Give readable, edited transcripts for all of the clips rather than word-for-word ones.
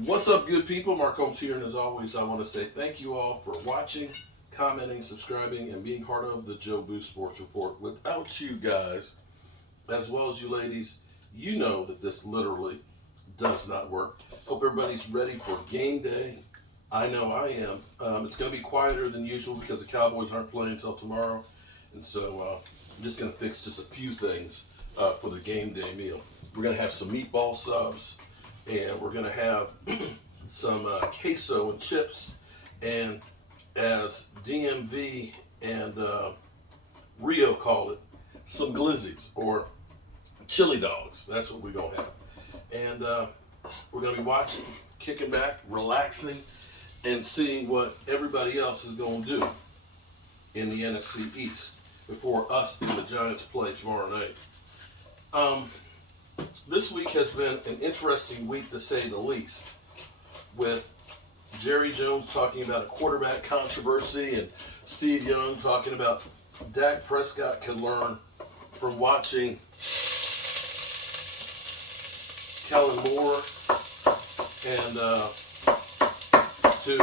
What's up, good people? Mark Holmes here, and as always, I want to say thank you all for watching, commenting, subscribing, and being part of the Joe Boo Sports Report. Without you guys, as well as you ladies, you know that this literally does not work. Hope everybody's ready for game day. I know I am. It's going to be quieter than usual because the Cowboys aren't playing until tomorrow, and so I'm just going to fix just a few things for the game day meal. We're going to have some meatball subs, and we're going to have some queso and chips, and as DMV and Rio call it, some glizzies or chili dogs. That's what we're going to have. And we're going to be watching, kicking back, relaxing, and seeing what everybody else is going to do in the NFC East before us and the Giants play tomorrow night. This week has been an interesting week, to say the least, with Jerry Jones talking about a quarterback controversy and Steve Young talking about Dak Prescott could learn from watching Kellen Moore, and to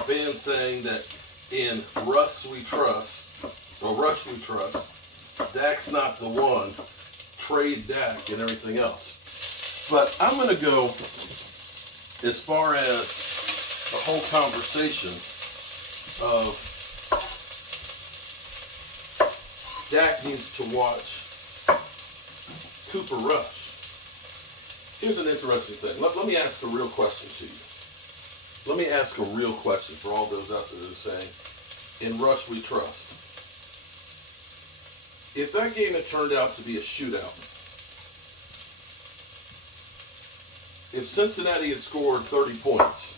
fans saying that in Russ we trust, or Rush we trust, Dak's not the one, trade Dak and everything else. But I'm going to go as far as the whole conversation of Dak needs to watch Cooper Rush. Here's an interesting thing. Let me ask a real question to you. Let me ask a real question for all those out there who are saying, in Rush we trust. If that game had turned out to be a shootout, if Cincinnati had scored 30 points,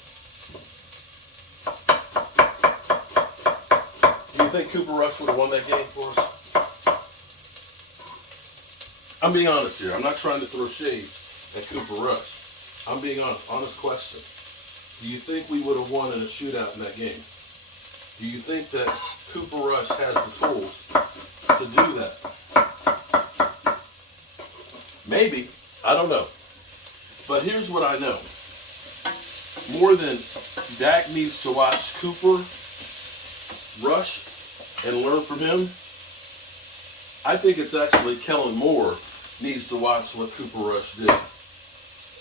do you think Cooper Rush would have won that game for us? I'm being honest here. I'm not trying to throw shade at Cooper Rush. I'm being honest. Honest question. Do you think we would have won in a shootout in that game? Do you think that Cooper Rush has the tools to do that? Maybe. I don't know. But here's what I know. More than Dak needs to watch Cooper Rush and learn from him, I think it's actually Kellen Moore needs to watch what Cooper Rush did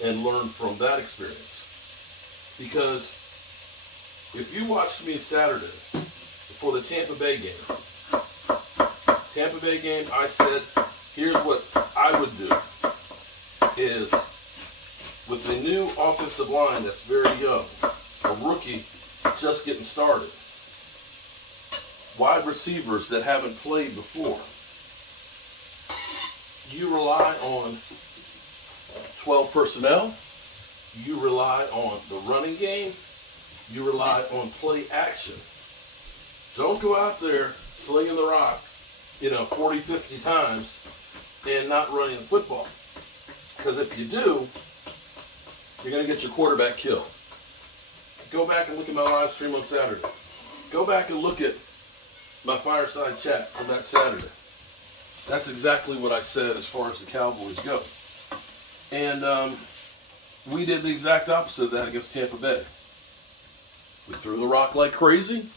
and learn from that experience. Because if you watched me Saturday before the Tampa Bay game, I said, here's what I would do, is with the new offensive line that's very young, a rookie just getting started, wide receivers that haven't played before, you rely on 12 personnel, you rely on the running game, you rely on play action. Don't go out there slinging the rock, 40, 50 times and not running the football. Because if you do, you're going to get your quarterback killed. Go back and look at my live stream on Saturday. Go back and look at my fireside chat from that Saturday. That's exactly what I said as far as the Cowboys go. And we did the exact opposite of that against Tampa Bay. We threw the rock like crazy,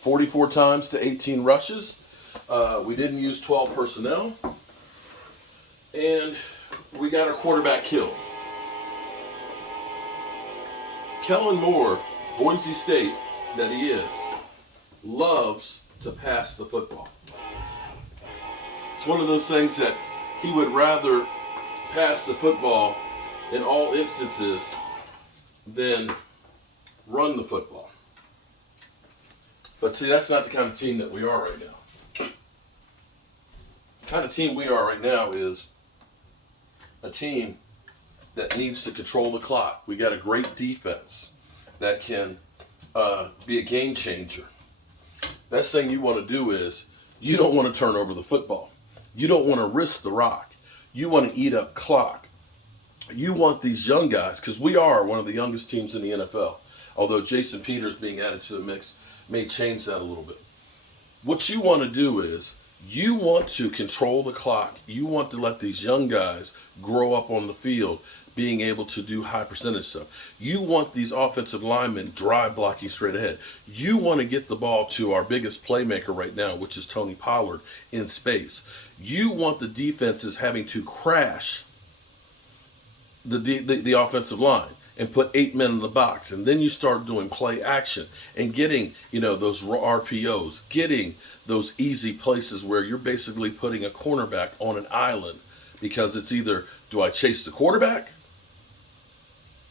44 times to 18 rushes. We didn't use 12 personnel. And we got our quarterback killed. Kellen Moore, Boise State, that he is, loves to pass the football. It's one of those things that he would rather pass the football in all instances than run the football. But see, that's not the kind of team that we are right now. The kind of team we are right now is a team that needs to control the clock. We got a great defense that can be a game changer. Best thing you want to do is you don't want to turn over the football. You don't want to risk the rock. You want to eat up clock. You want these young guys, because we are one of the youngest teams in the NFL, although Jason Peters being added to the mix may change that a little bit. What you want to do is You want to control the clock. You want to let these young guys grow up on the field, being able to do high percentage stuff. You want these offensive linemen drive blocking straight ahead. You want to get the ball to our biggest playmaker right now, which is Tony Pollard, in space. You want the defenses having to crash the offensive line and put 8 men in the box, and then you start doing play action and getting those RPOs, getting those easy places where you're basically putting a cornerback on an island, because it's either, do I chase the quarterback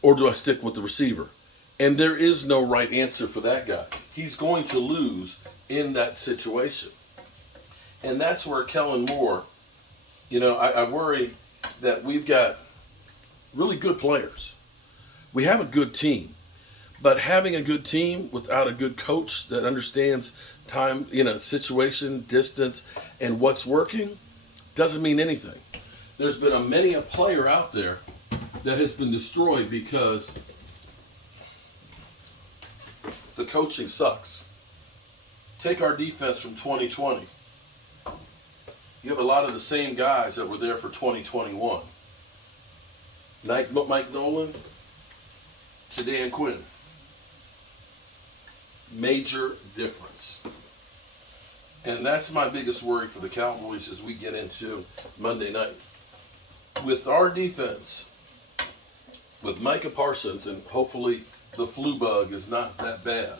or do I stick with the receiver? And there is no right answer for that guy. He's going to lose in that situation. And that's where Kellen Moore, I worry that we've got really good players. We have a good team. But having a good team without a good coach that understands time, situation, distance, and what's working doesn't mean anything. There's been many a player out there that has been destroyed because the coaching sucks. Take our defense from 2020. You have a lot of the same guys that were there for 2021. Mike Nolan to Dan Quinn. Major difference. And that's my biggest worry for the Cowboys as we get into Monday night. With our defense, with Micah Parsons, and hopefully the flu bug is not that bad,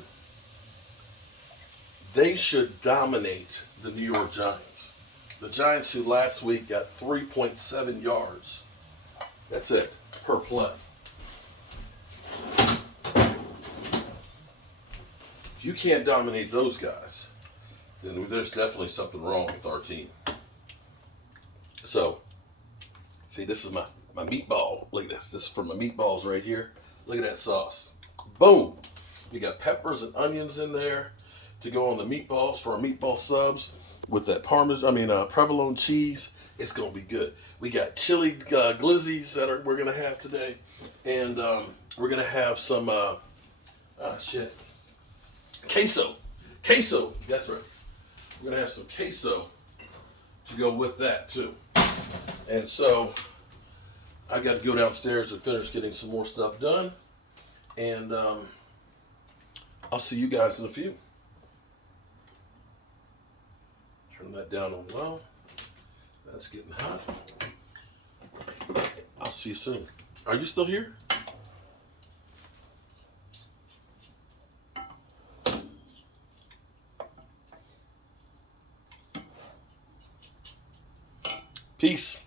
they should dominate the New York Giants. The Giants, who last week got 3.7 yards. That's it, per play. If you can't dominate those guys, then there's definitely something wrong with our team. So, see, this is my meatball. Look at this. This is for my meatballs right here. Look at that sauce. Boom. We got peppers and onions in there to go on the meatballs for our meatball subs with that provolone cheese. It's going to be good. We got chili glizzies that we're going to have today. And we're going to have some, queso. Queso. That's right. We're going to have some queso to go with that too. And so I got to go downstairs and finish getting some more stuff done. And I'll see you guys in a few. Turn that down on low. That's getting hot. I'll see you soon. Are you still here? Peace.